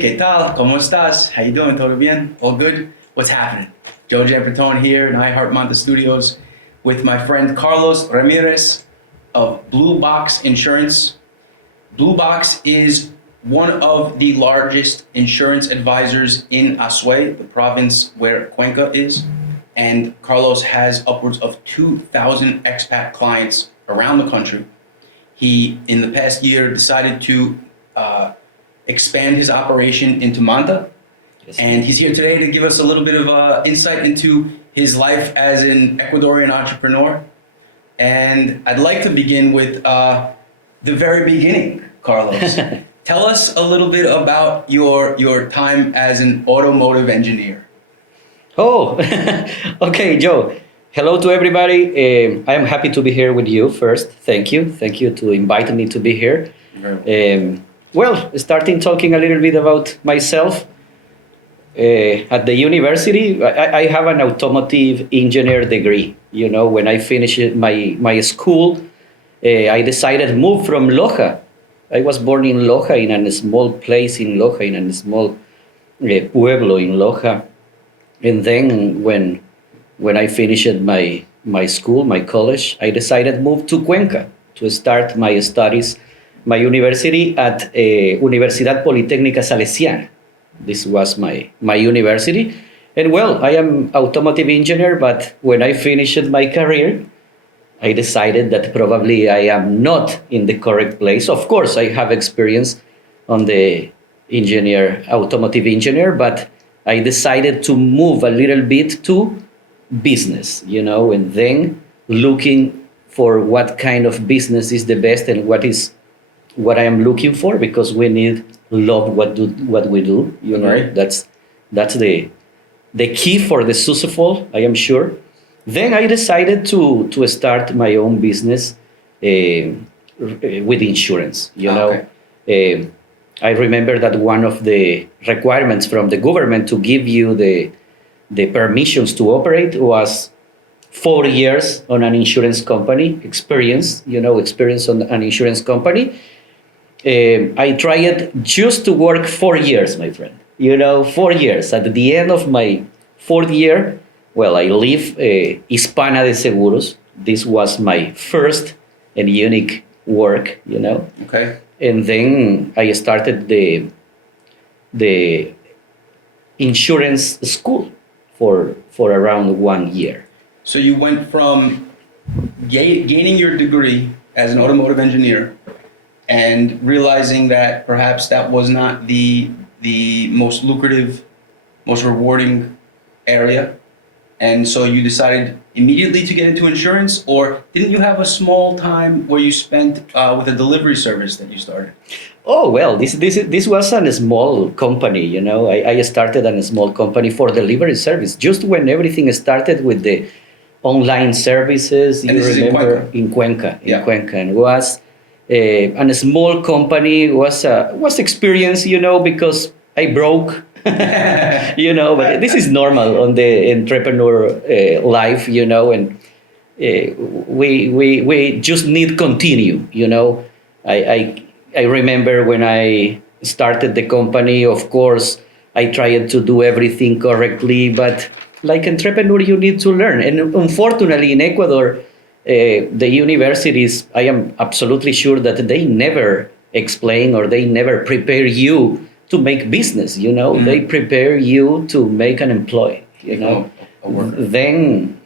¿qué tal? ¿Cómo estás? How you doing? ¿Todo bien? All good? What's happening? Joe Jampertone here in iHeartManta Studios with my friend Carlos Ramírez of Blue Box Insurance. Blue Box is one of the largest insurance advisors in Azuay, the province where Cuenca is. And Carlos has upwards of 2,000 expat clients around the country. He, in the past year, decided to expand his operation into Manta. Yes. And he's here today to give us a little bit of insight into his life as an Ecuadorian entrepreneur. And I'd like to begin with the very beginning, Carlos. Tell us a little bit about your time as an automotive engineer. Oh, okay, Joe. Hello to everybody. I am happy to be here with you first. Thank you. Thank you to invite me to be here. Well, starting talking a little bit about myself. At the university, I have an automotive engineer degree. You know, when I finished my school, I decided to move from Loja. I was born in Loja, in a small place in Loja, in a small pueblo in Loja. And then when I finished my school, my college, I decided to move to Cuenca to start my studies, my university at Universidad Politécnica Salesiana. This was my university. And well, I am automotive engineer, but when I finished my career, I decided that probably I am not in the correct place. Of course, I have experience on the automotive engineer, but I decided to move a little bit to business, you know, and then looking for what kind of business is the best and what I am looking for, because we need love what we do, you know. Right. That's the key for the successful, I am sure. Then I decided to start my own business with insurance, you know. Okay. I remember that one of the requirements from the government to give you the permissions to operate was 4 years on an insurance company experience on an insurance company. I tried just to work 4 years, my friend. 4 years. At the end of my 4th year, well, I leave Hispana de Seguros. This was my first and unique work, you know. Okay. And then I started the insurance school for around 1 year. So you went from gaining your degree as an automotive engineer and realizing that perhaps that was not the most lucrative, most rewarding area. And so you decided immediately to get into insurance, or didn't you have a small time where you spent with a delivery service that you started? Oh, well, this was a small company, you know. I started a small company for delivery service just when everything started with the online services. And you this remember is in Cuenca. Yeah. Cuenca, and was a small company, was experience, you know, because I broke. You know, but this is normal on the entrepreneur life, you know, and we just need continue, you know. I remember when I started the company, of course, I tried to do everything correctly, but like entrepreneur, you need to learn. And unfortunately, in Ecuador, the universities, I am absolutely sure that they never explain or they never prepare you to make business, you know. Mm-hmm. They prepare you to make an employee, you know. A worker. Then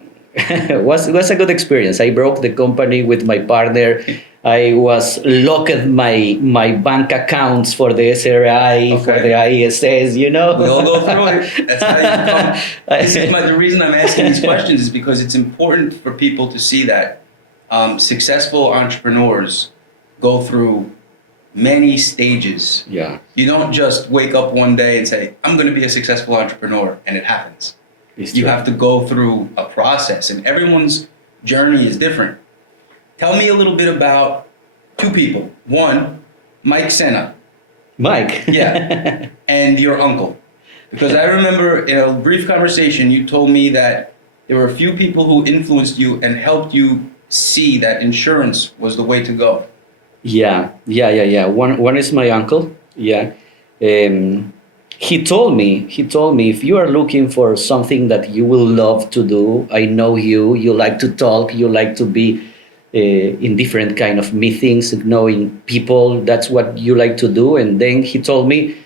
was a good experience. I broke the company with my partner. I was locked my bank accounts for the SRI, for the ISS, you know. We all go through it. That's how you become. The reason I'm asking these questions is because it's important for people to see that successful entrepreneurs go through many stages. Yeah. You don't just wake up one day and say, I'm going to be a successful entrepreneur, and it happens. You have to go through a process, and everyone's journey is different. Tell me a little bit about two people. One, Mike Sena. Mike? Yeah. And your uncle. Because I remember in a brief conversation, you told me that there were a few people who influenced you and helped you see that insurance was the way to go. Yeah. One is my uncle. Yeah. he told me, if you are looking for something that you will love to do, I know you like to talk, you like to be in different kind of meetings, knowing people, that's what you like to do. And then he told me,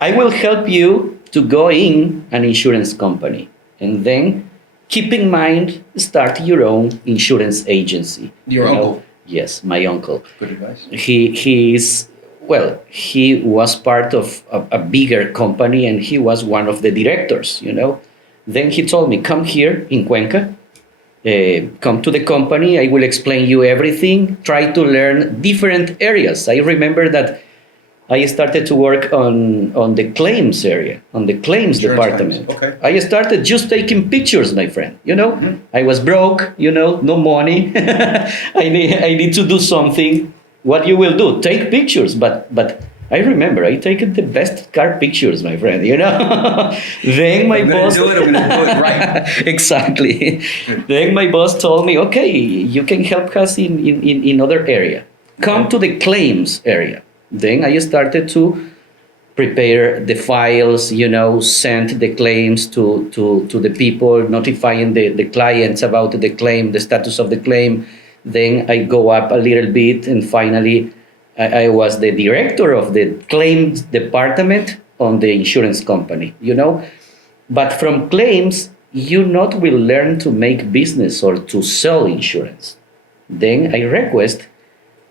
I will help you to go in an insurance company, and then keep in mind, start your own insurance agency. Your uncle? Yes, my uncle. Good advice. He was part of a bigger company, and he was one of the directors. Then he told me, come here in Cuenca, come to the company, I will explain you everything, try to learn different areas. I remember that I started to work on the claims area, on the claims Insurance department. claims, okay. I started just taking pictures, my friend. Mhm. I was broke, no money. I need to do something. What you will do? Take pictures. But I remember I taken the best car pictures, my friend. Then my boss. I'm gonna do it right. Exactly. Then my boss told me, okay, you can help us in other area. Come to the claims area. Then I started to prepare the files, send the claims to the people, notifying the clients about the claim, the status of the claim. Then I go up a little bit, and finally I was the director of the claims department on the insurance company, But from claims, you not will learn to make business or to sell insurance. Then I request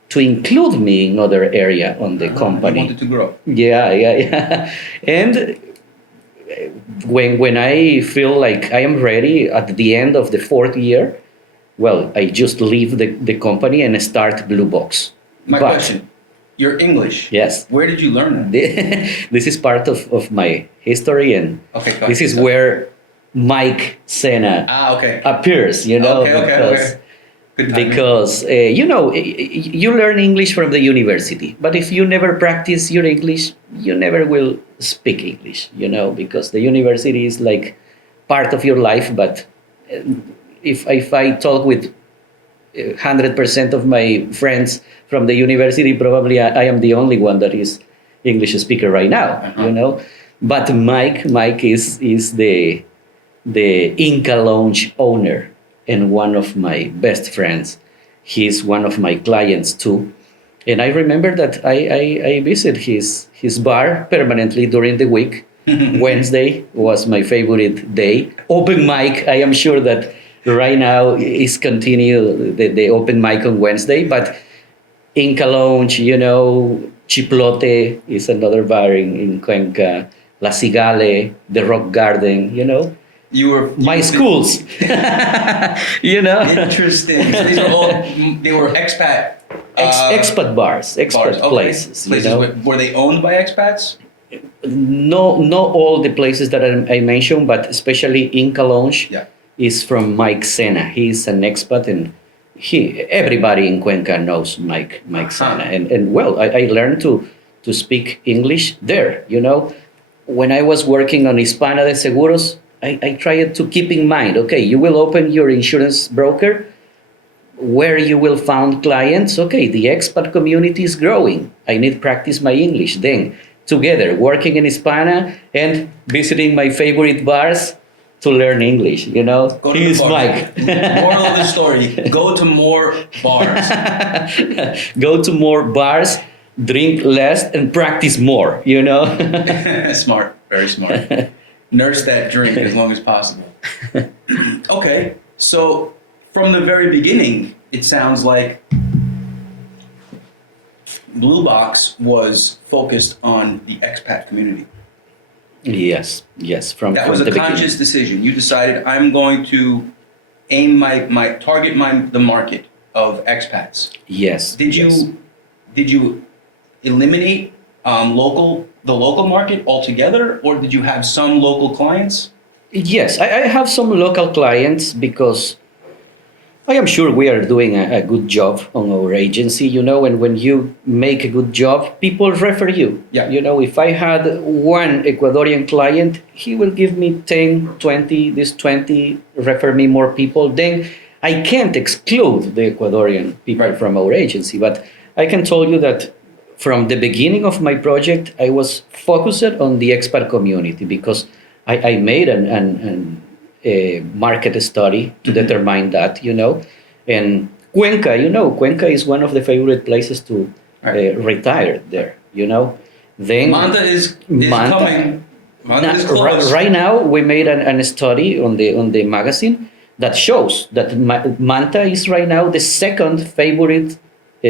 to include me in other area on the company. You wanted to grow. Yeah. And when I feel like I am ready at the end of the 4th year, well, I just leave the company and start Blue Box. My question, your English. Yes. Where did you learn that? This is part of my history, and Okay, go this ahead. is where Mike Sena Okay. appears, Okay. Good timing. because you learn English from the university, but if you never practice your English, you never will speak English, because the university is like part of your life. But if I talk with 100% of my friends from the university, probably I am the only one that is English speaker right now, But Mike is the Inca Lounge owner and one of my best friends. He's one of my clients too. And I remember that I visit his bar permanently during the week. Wednesday was my favorite day. Open mic, I am sure that right now is continue the open mic on Wednesday, but Inca Lounge, Chiplote is another bar in Cuenca, La Cigale, the Rock Garden, my schools. Interesting. So these are all, they were expat. Expat bars, expat okay. places. Were they owned by expats? No, not all the places that I mentioned, but especially Inca Lounge is from Mike Sena. He's an expat, and everybody in Cuenca knows Mike Sena. And well, I learned to speak English there. When I was working on Hispana de Seguros, I tried to keep in mind, okay, you will open your insurance broker, where you will find clients. Okay, the expat community is growing. I need to practice my English. Then together, working in Hispana and visiting my favorite bars to learn English, Here's Mike. Moral of the story, go to more bars. Go to more bars, drink less, and practice more, Smart, very smart. Nurse that drink as long as possible. Okay, so from the very beginning, it sounds like Blue Box was focused on the expat community. Yes. That was a conscious decision. You decided, I'm going to aim my target the market of expats. Yes. Did you eliminate the local market altogether, or did you have some local clients? Yes, I have some local clients because I am sure we are doing a good job on our agency, and when you make a good job, people refer you. Yeah. If I had one Ecuadorian client, he will give me 10, 20, this 20, refer me more people. Then I can't exclude the Ecuadorian people from our agency, but I can tell you that from the beginning of my project, I was focused on the expat community because I made a market study to determine that, and Cuenca, Cuenca is one of the favorite places to retire there, Then Manta is coming. Manta is close. Right now, we made a study on the magazine that shows that Manta is right now the second favorite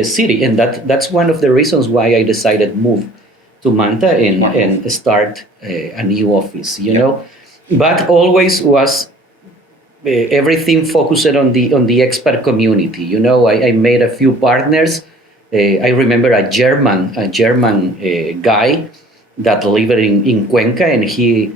city, and that's one of the reasons why I decided move to Manta and start a new office, know. But always was everything focused on the expat community. I made a few partners. I remember a German guy that lived in Cuenca, and he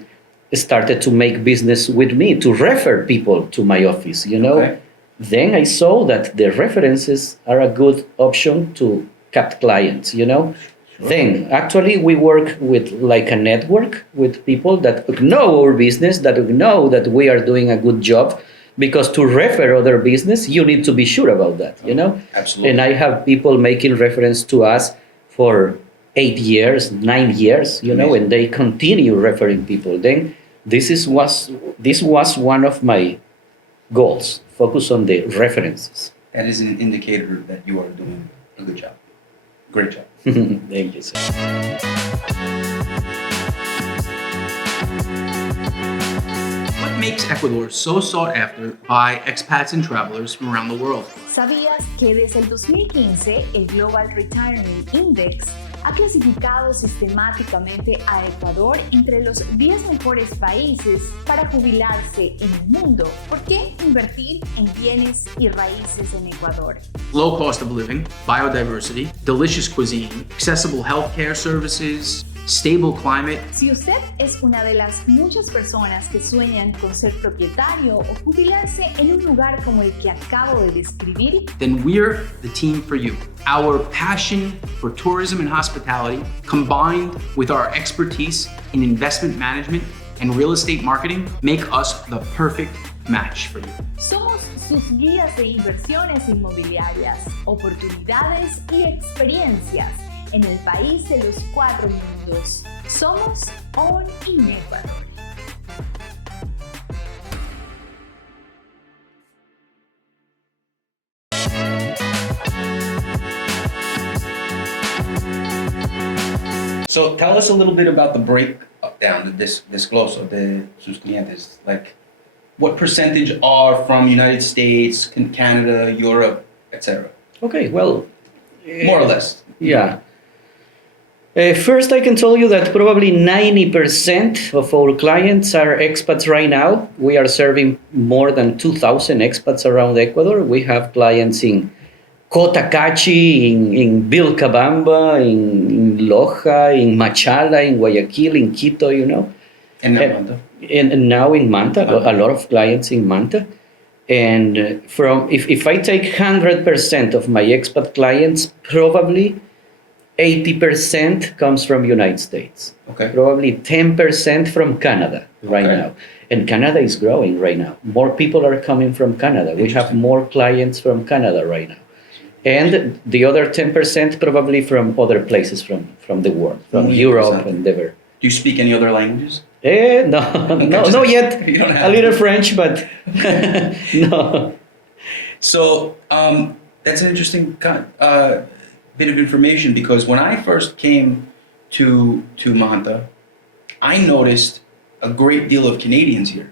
started to make business with me to refer people to my office. Okay. Then I saw that the references are a good option to capture clients. Sure. Then actually we work with like a network with people that know our business, that know that we are doing a good job, because to refer other business, you need to be sure about that, Absolutely. And I have people making reference to us for 8 years, 9 years, Amazing. And they continue referring people. Then this was one of my goals, focus on the references. That is an indicator that you are doing a good job. Great job. Thank you, sir. What makes Ecuador so sought after by expats and travelers from around the world? ¿Sabías que desde el 2015 el Global Retirement Index ha clasificado sistemáticamente a Ecuador entre los 10 mejores países para jubilarse en el mundo? ¿Por qué invertir en bienes y raíces en Ecuador? Low cost of living, biodiversity, delicious cuisine, accessible healthcare services, stable climate. Si usted es una de las muchas personas que sueñan con ser propietario o jubilarse en un lugar como el que acabo de describir, then we're the team for you. Our passion for tourism and hospitality, combined with our expertise in investment management and real estate marketing, make us the perfect match for you. Somos sus guías de inversiones inmobiliarias, oportunidades y experiencias en el país de los 4 mundos. Somos On in Ecuador. So tell us a little bit about the breakdown, the desgloso de sus clientes. Like, what percentage are from United States, Canada, Europe, etc.? Okay, well, More or less. Yeah. First, I can tell you that probably 90% of our clients are expats right now. We are serving more than 2,000 expats around Ecuador. We have clients in Cotacachi, in Vilcabamba, in Loja, in Machala, in Guayaquil, in Quito, And now Manta. And now in Manta, a lot of clients in Manta. And if I take 100% of my expat clients, probably 80% comes from United States. Okay. Probably 10% from Canada right Okay. now. And Canada is growing right now. More people are coming from Canada. We have more clients from Canada right now. And the other 10% probably from other places from the world, from Only Europe 10%. and there. Do you speak any other languages? No, not yet. You don't have A little to. French, but no. So that's an interesting bit of information, because when I first came to Manta, I noticed a great deal of Canadians here.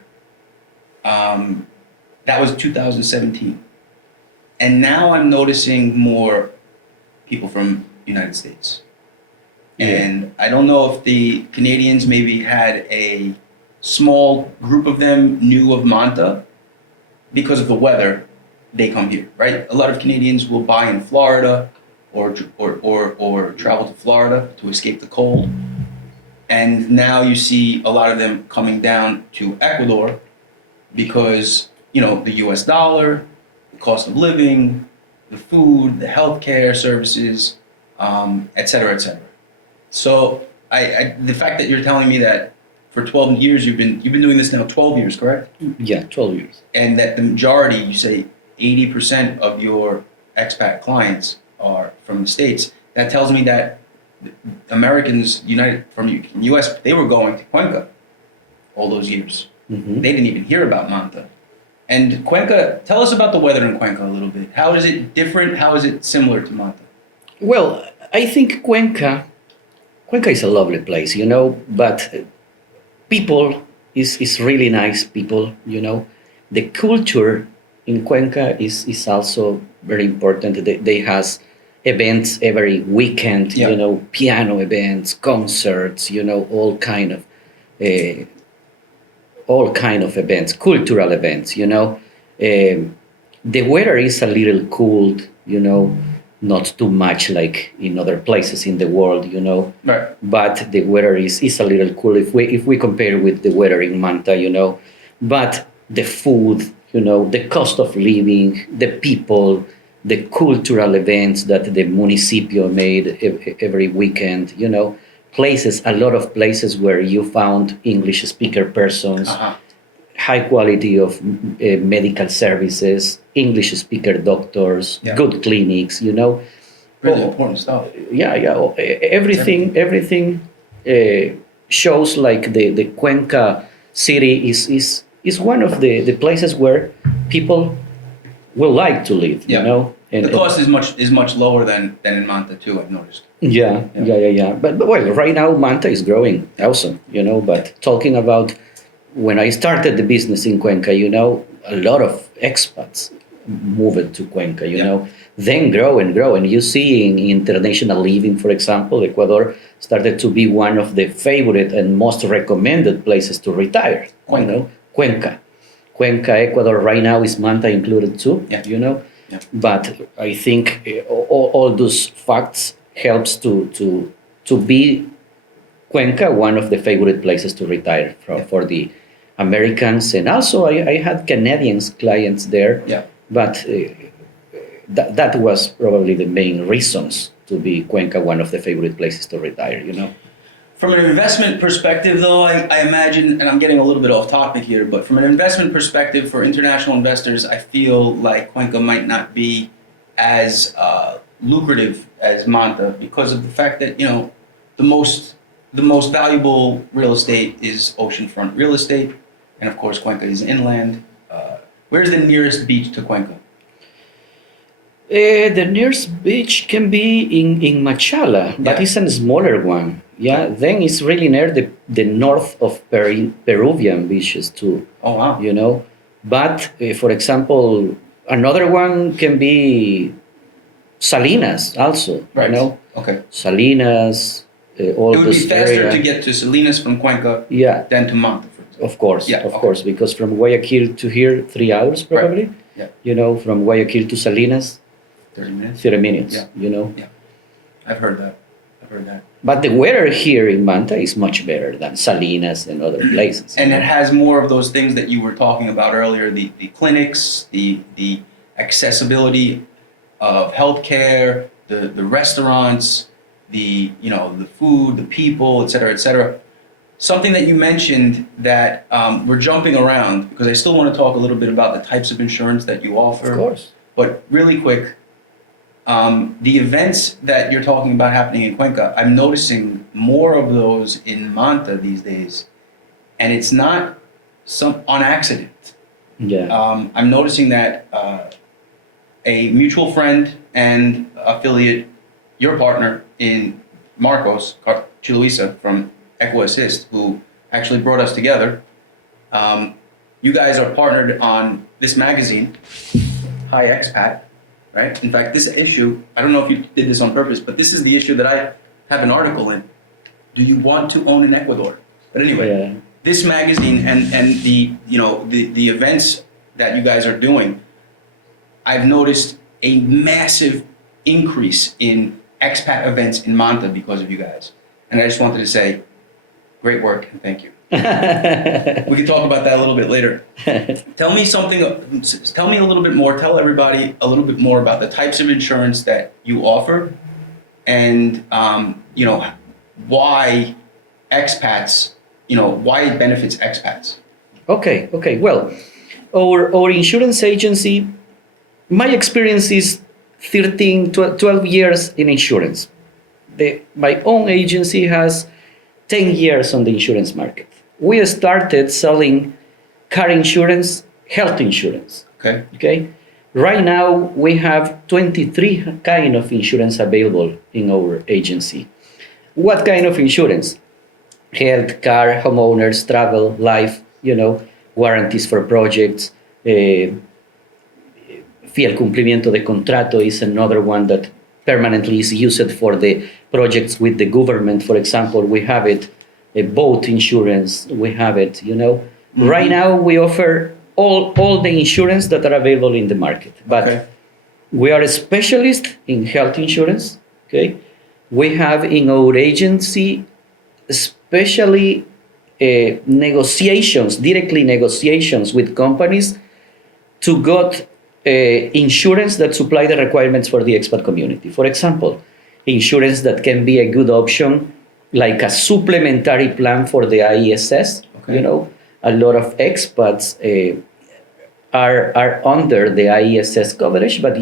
That was 2017. And now I'm noticing more people from United States. Yeah. And I don't know if the Canadians maybe had a small group of them knew of Manta because of the weather. They come here, right? A lot of Canadians will buy in Florida or travel to Florida to escape the cold. And now you see a lot of them coming down to Ecuador because, the US dollar, the cost of living, the food, the healthcare services, et cetera, et cetera. So the fact that you're telling me that for 12 years you've been doing this now 12 years, correct? Yeah, 12 years. And that the majority, you say 80% of your expat clients are from the States. That tells me that Americans United from U.S. they were going to Cuenca all those years. Mhm. They didn't even hear about Manta. And Cuenca, tell us about the weather in Cuenca a little bit. How is it different? How is it similar to Manta? Well, I think Cuenca is a lovely place, but people is really nice people. The culture in Cuenca is also very important. They has events every weekend, Yeah. piano events, concerts, uh, all kind of events, cultural events. The weather is a little cold, not too much like in other places in the world. Right. But the weather is a little cool if we compare with the weather in Manta. But the food, the cost of living, the people, the cultural events that the municipio made every weekend. A lot of places where you found English speaker persons, Uh-huh. high quality of medical services, English speaker doctors, Yeah. good clinics. Really Oh, important stuff. yeah. Everything shows like the Cuenca city is one of the places where people will like to live. Yeah. And The cost is much lower than in Manta too, I've noticed. yeah. But well, right now Manta is growing, awesome. But talking about when I started the business in Cuenca, a lot of expats moved to Cuenca. Then grow and grow, and you see in international living, for example, Ecuador started to be one of the favorite and most recommended places to retire. Cuenca, Ecuador. Right now is Manta included too. Yeah. Yeah. But I think all those facts helps to be Cuenca one of the favorite places to retire for the Americans, and also I had Canadians clients there. Yeah. But that was probably the main reasons to be Cuenca one of the favorite places to retire. From an investment perspective, though, I imagine, and I'm getting a little bit off topic here, but from an investment perspective for international investors, I feel like Cuenca might not be as lucrative as Manta because of the fact that the most valuable real estate is oceanfront real estate, and of course Cuenca is inland. Where's the nearest beach to Cuenca? The nearest beach can be in Machala, but Yeah. it's a smaller one. Yeah, then it's really near the north of Peruvian beaches too. Oh wow. But for example, another one can be Salinas also. Right. Okay. Salinas, all It would be this faster area. to get to Salinas from Cuenca Yeah, than to Manta, for example. of course, Yeah, of okay. course, because from Guayaquil to here, 3 hours probably. Yeah. From Guayaquil to Salinas, 30 minutes. 30 minutes. Yeah. I've heard that. But the weather here in Manta is much better than Salinas and other places. And it has more of those things that you were talking about earlier, the clinics, the accessibility of healthcare, the restaurants, the food, the people, et cetera. Something that you mentioned that we're jumping around because I still want to talk a little bit about the types of insurance that you offer. Of course. But really quick, the events that you're talking about happening in Cuenca, I'm noticing more of those in Manta these days, and it's not on accident. Yeah. I'm noticing that a mutual friend and affiliate, your partner in Marcos Chiluisa from EquiAssist, who actually brought us together. You guys are partnered on this magazine, Hi Expat, right? In fact, this issue, I don't know if you did this on purpose, but this is the issue that I have an article in. Do you want to own in Ecuador? But anyway, Yeah. this magazine and the events that you guys are doing, I've noticed a massive increase in expat events in Manta because of you guys. And I just wanted to say, great work and thank you. We can talk about that a little bit later. Tell me a little bit more, tell everybody a little bit more about the types of insurance that you offer and, why expats, why it benefits expats. Okay. Well, our insurance agency, my experience is 12 years in insurance. my own agency has 10 years on the insurance market. We started selling car insurance, health insurance. Okay. Right now, we have 23 kind of insurance available in our agency. What kind of insurance? Health, car, homeowners, travel, life, warranties for projects. Fiel cumplimiento de contrato is another one that permanently is used for the projects with the government. For example, we have it, boat insurance, we have it, Mm-hmm. Right now, we offer all the insurance that are available in the market. But we are a specialist in health insurance, okay? We have in our agency especially directly negotiations with companies to get insurance that supply the requirements for the expat community. For example, insurance that can be a good option, like a supplementary plan for the ISS. A lot of expats are under the ISS coverage, but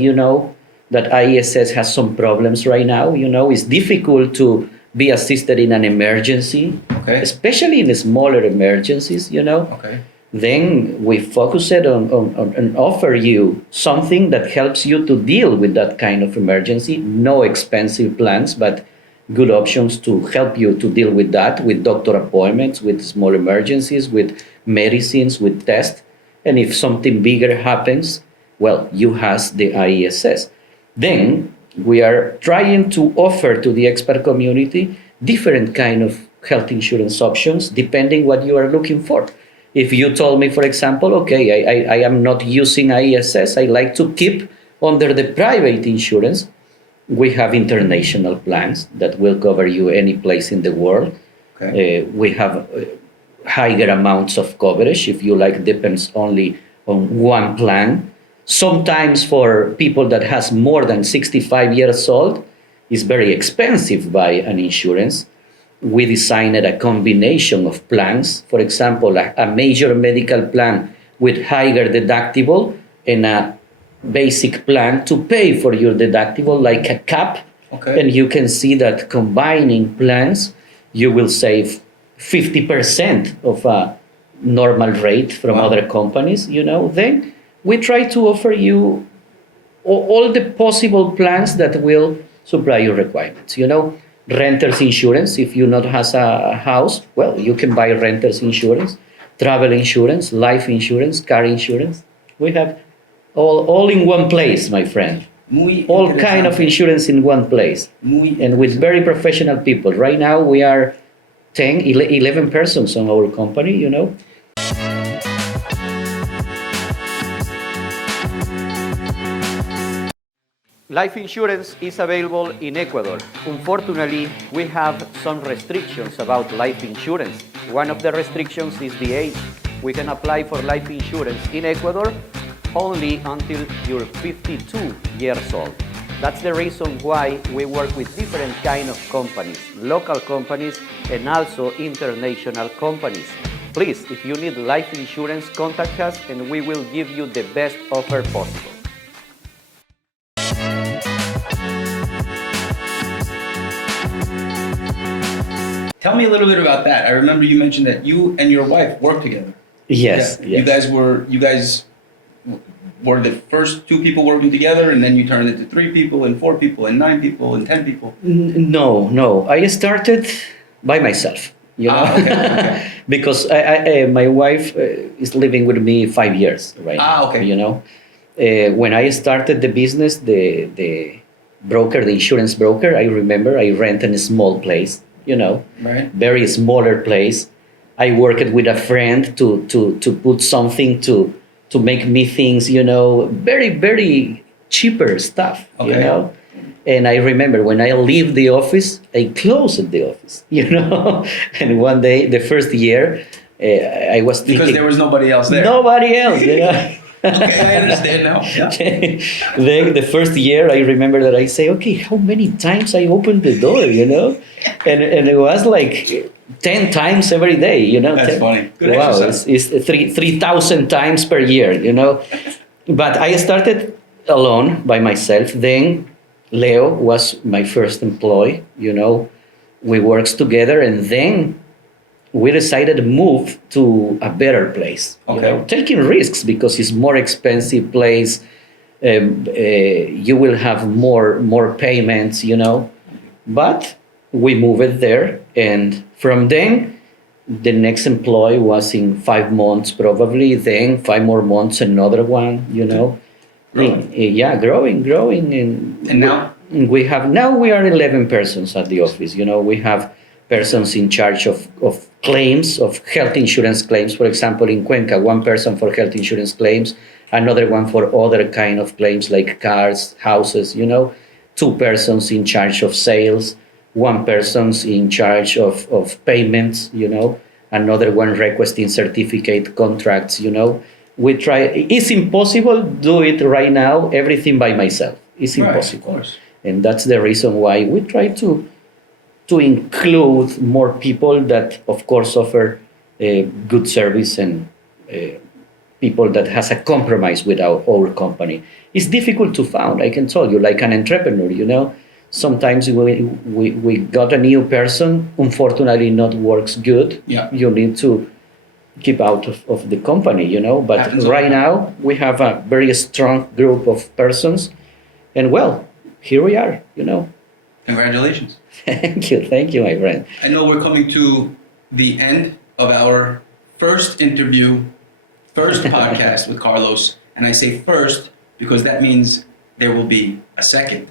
that ISS has some problems right now. It's difficult to be assisted in an emergency, especially in the smaller emergencies, Then we focus it on offer you something that helps you to deal with that kind of emergency. No expensive plans, but good options to help you to deal with that, with doctor appointments, with small emergencies, with medicines, with tests. And if something bigger happens, well, you have the ISS. Then we are trying to offer to the expert community different kind of health insurance options depending what you are looking for. If you told me, for example, I am not using ISS, I like to keep under the private insurance, we have international plans that will cover you any place in the world. We have higher amounts of coverage, if you like, depends only on one plan. Sometimes for people that has more than 65 years old, it's very expensive buy an insurance. We designed a combination of plans. For example, a major medical plan with higher deductible and a basic plan to pay for your deductible, like a cap. And you can see that combining plans, you will save 50% of a normal rate from other companies, Then we try to offer you all the possible plans that will supply your requirements, Renters insurance, if you not has a house, well, you can buy renters insurance, travel insurance, life insurance, car insurance. We have all in one place, my friend. All kind of insurance in one place. And with very professional people. Right now we are 11 persons on our company, Life insurance is available in Ecuador. Unfortunately, we have some restrictions about life insurance. One of the restrictions is the age. We can apply for life insurance in Ecuador only until you're 52 years old. That's the reason why we work with different kind of companies, local companies and also international companies. Please, if you need life insurance, contact us and we will give you the best offer possible. Tell me a little bit about that. I remember you mentioned that you and your wife worked together. Yes. You guys were the first two people working together, and then you turned into 3 people, and 4 people, and 9 people, and 10 people. No. I started by myself. Okay. Because my wife is living with me 5 years right now. When I started the business, the insurance broker, I remember I rented a small place, very smaller place. I worked with a friend to put something to make me things, very, very cheaper stuff, And I remember when I leave the office, I closed the office, And one day, the first year, I was thinking... Because there was nobody else there. Nobody else, Okay, I understand now. Yeah. Then the first year, I remember that I say, okay, how many times I opened the door, And it was like 10 times every day, That's funny. Good wow, exercise. it's 3,000 times per year, But I started alone by myself. Then Leo was my first employee. We worked together, and then we decided to move to a better place. Okay. Taking risks because it's more expensive place. You will have more payments. But we moved there, and from then, the next employee was in 5 months probably. Then 5 more months, another one. Growing. Growing, And now? we are 11 persons at the office. We have persons in charge of claims, of health insurance claims. For example, in Cuenca, one person for health insurance claims, another one for other kind of claims like cars, houses. 2 persons in charge of sales, 1 person's in charge of payments. Another one requesting certificate contracts. We try. It's impossible to do it right now. Everything by myself. It's impossible. Right, of course. And that's the reason why we try to include more people that, of course, offer a good service and people that has a compromise with our company. It's difficult to find, I can tell you, like an entrepreneur. Sometimes we got a new person, unfortunately not works good. Yeah. You need to keep out of the company, But Happens right all the time. now we have a very strong group of persons, and well, here we are, Congratulations. Thank you, my friend. I know we're coming to the end of our first interview, first podcast with Carlos. And I say first because that means there will be a second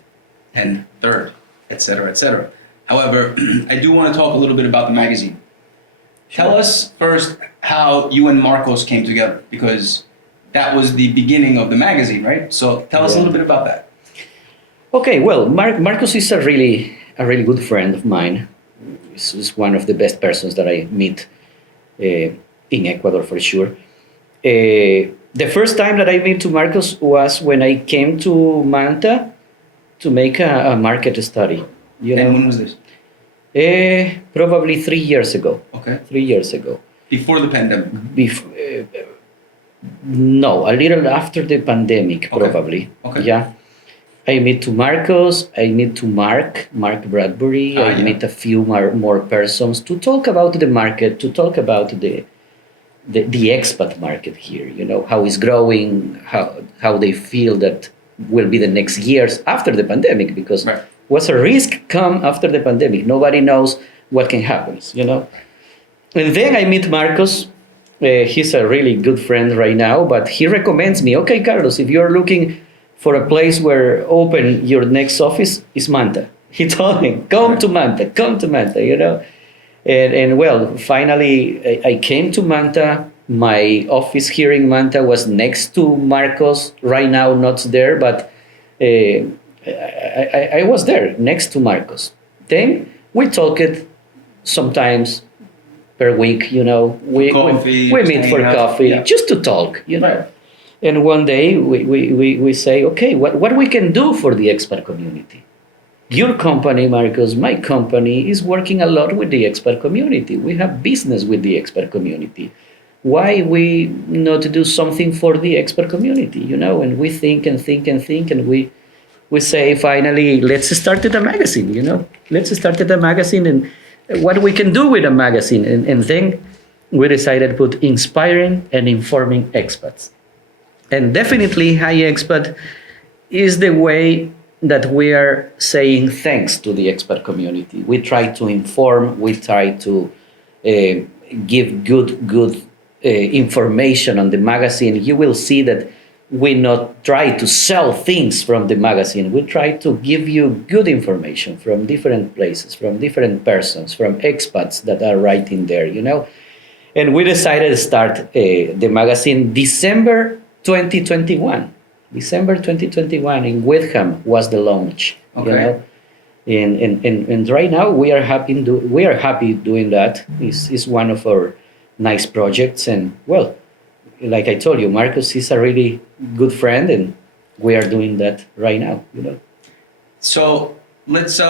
and third, et cetera, et cetera. However, I do want to talk a little bit about the magazine. Tell us first how you and Marcos came together, because that was the beginning of the magazine, right? So tell us a little bit about that. Okay, well, Marcos is a really good friend of mine. He's one of the best persons that I meet in Ecuador, for sure. The first time that I met to Marcos was when I came to Manta to make a market study. And when was this? Probably 3 years ago. Okay. 3 years ago. Before the pandemic. No, a little after the pandemic, Okay. probably. Okay. Yeah. I meet to Marcos, I meet to Mark Bradbury, I yeah. meet a few more persons to talk about the market, to talk about the expat market here, how it's growing, how they feel that will be the next years after the pandemic, because Right. what's a risk come after the pandemic? Nobody knows what can happen, And then I meet Marcos. He's a really good friend right now, but he recommends me, okay, Carlos, if you're looking for a place where open your next office, is Manta. He told me, come to Manta, And well, finally, I came to Manta. My office here in Manta was next to Marcos. Right now, not there, but I was there next to Marcos. Then we talked sometimes per week, Coffee, we just meet for hanging out. coffee, Yeah. just to talk, Right. And one day we say, okay, what we can do for the expat community? Your company, Marcos, my company is working a lot with the expat community. We have business with the expat community. Why we not do something for the expat community, And we think and think and think, and we say, finally, let's start a magazine, Let's start a magazine, and what we can do with a magazine. And then we decided to put inspiring and informing expats. And definitely, Hi Expat is the way that we are saying thanks to the expat community. We try to inform, we try to give good information on the magazine. You will see that we not try to sell things from the magazine. We try to give you good information from different places, from different persons, from expats that are writing there, And we decided to start the magazine December 2021 in Witham was the launch. Okay. And right now we are happy doing that. It's one of our nice projects, and well, like I told you, Marcos is a really good friend, and we are doing that right now. So let's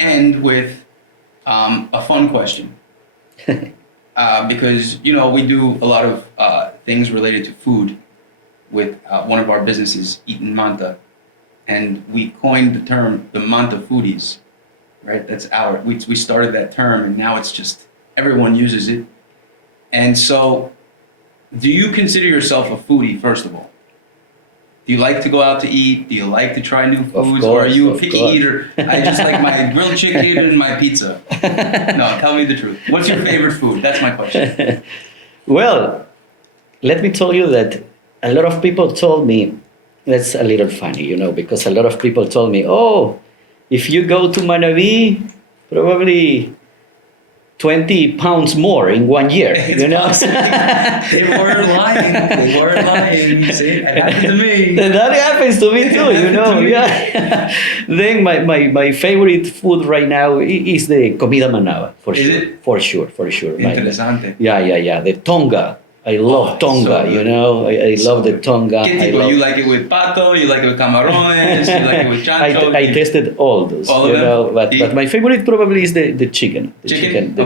end with a fun question. Because we do a lot of things related to food with one of our businesses, Manta. and we coined the term the Manta foodies, right? We started that term, and now it's just everyone uses it. And so, do you consider yourself a foodie, first of all? Do you like to go out to eat? Do you like to try new foods? Or are you a picky eater? I just like my grilled chicken and my pizza. No, tell me the truth. What's your favorite food? That's my question. Well, let me tell you that a lot of people told me, that's a little funny, because a lot of people told me, oh, if you go to Manaví, probably 20 pounds more in 1 year, They were lying. See, it happened to me. That happens to me too, Yeah. Then my favorite food right now is the comida manaba, for Is sure. it? For sure. Interesante. Yeah. The tonga. I love tonga, so I love the tonga. ¿Qué tipo? You like it with pato? You like it with camarones? You like it with chancho? I tasted all those, All of them? but my favorite probably is the chicken. The chicken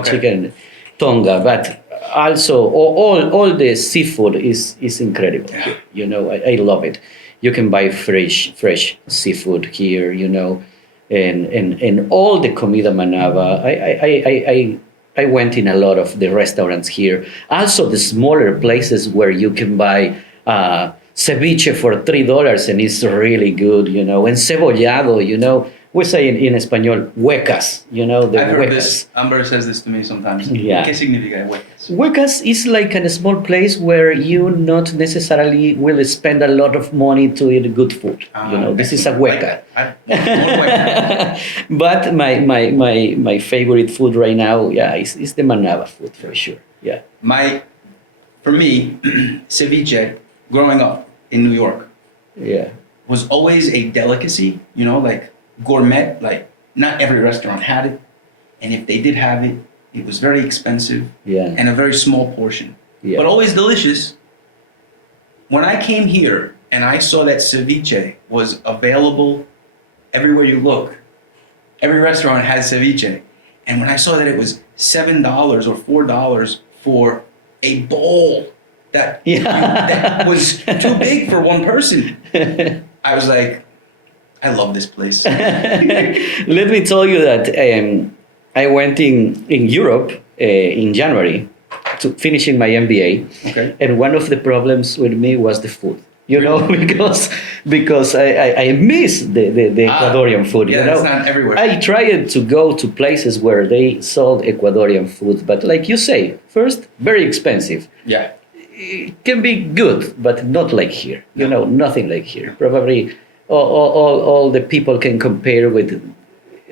tonga. But also all the seafood is incredible. Yeah. I love it. You can buy fresh seafood here, and all the comida manaba. I went in a lot of the restaurants here. Also, the smaller places where you can buy ceviche for $3 and it's really good, encebollado, we say in español, huecas, the I've heard huecas. this. Amber says this to me sometimes. Yeah. ¿Qué significa huecas? Huecas is like a small place where you not necessarily will spend a lot of money to eat good food. This is a hueca. But my favorite food right now, is the manaba food for sure. Yeah. For me, ceviche, growing up in New York, was always a delicacy, like gourmet, like not every restaurant had it. And if they did have it, it was very expensive and a very small portion, but always delicious. When I came here and I saw that ceviche was available everywhere you look, every restaurant has ceviche. And when I saw that it was $7 or $4 for a bowl that was too big for one person, I was like, I love this place. Let me tell you that I went in Europe in January to finishing my MBA. Okay. And one of the problems with me was the food. Because I miss the Ecuadorian food. It's not everywhere. I tried to go to places where they sold Ecuadorian food, but like you say, first, very expensive. Yeah. It can be good, but not like here. Nothing like here. Probably all the people can compare with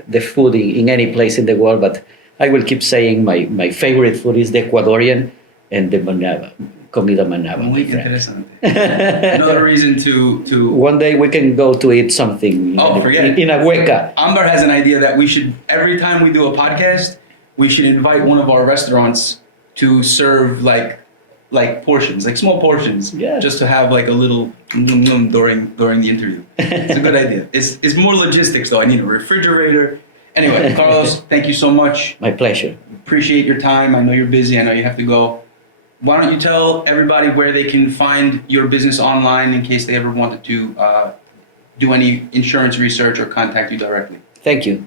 the food in any place in the world, but I will keep saying my favorite food is the Ecuadorian and the manaba, comida manaba. Muy interesante. Another reason to one day we can go to eat something forget it. in a hueca. Amber has an idea that we should, every time we do a podcast, we should invite one of our restaurants to serve like portions, like small portions, just to have like a little during the interview. It's a good idea. It's more logistics though. I need a refrigerator. Anyway, Carlos, thank you so much. My pleasure. Appreciate your time. I know you're busy. I know you have to go. Why don't you tell everybody where they can find your business online in case they ever wanted to do any insurance research or contact you directly? Thank you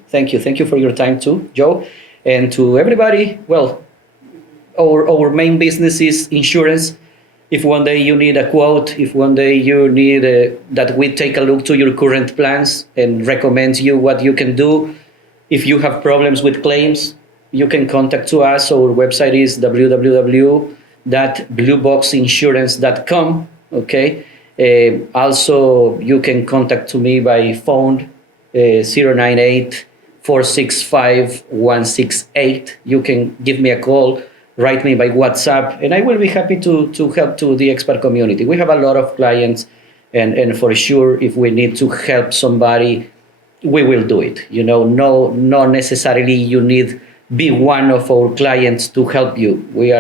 for your time too, Joe. And to everybody, well, our main business is insurance. If one day you need a quote, if one day you need that we take a look to your current plans and recommend you what you can do. If you have problems with claims, you can contact to us. Our website is www.blueboxinsurance.com. Okay. Also, you can contact to me by phone 098-465-168. You can give me a call. Write me by WhatsApp, and I will be happy to help to the expert community. We have a lot of clients, and for sure, if we need to help somebody, we will do it. No necessarily you need be one of our clients to help you. We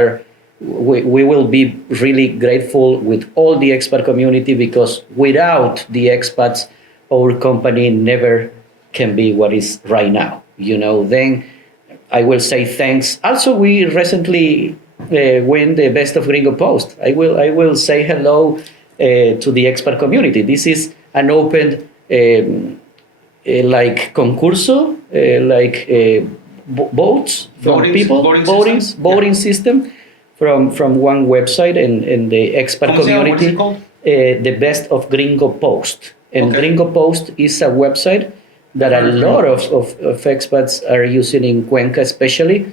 will be really grateful with all the expert community, because without the experts, our company never can be what is right now. Then I will say thanks. Also, we recently win the Best of Gringo Post. I will say hello to the expert community. This is an open like concurso, votes from people, voting system from one website and the expert ¿Cómo se llama? What is community. it called? The best of Gringo Post. And Okay. Gringo Post is a website that a lot of expats are using in Cuenca especially.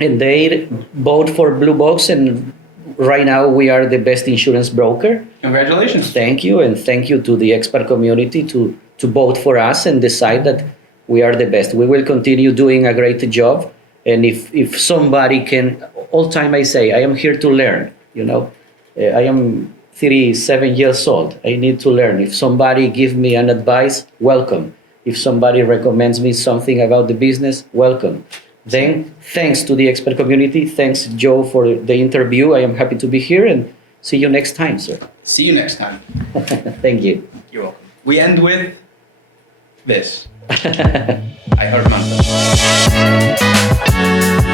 And they vote for Blue Box, and right now we are the best insurance broker. Congratulations. Thank you, and thank you to the expert community to vote for us and decide that we are the best. We will continue doing a great job, and if somebody can, all time I say, I am here to learn, you know. I am 37 years old. I need to learn. If somebody give me an advice, welcome. If somebody recommends me something about the business, welcome. Then, thanks to the expert community. Thanks, Joe, for the interview. I am happy to be here, and see you next time, sir. See you next time. Thank you. You're welcome. We end with this. iHeartManta.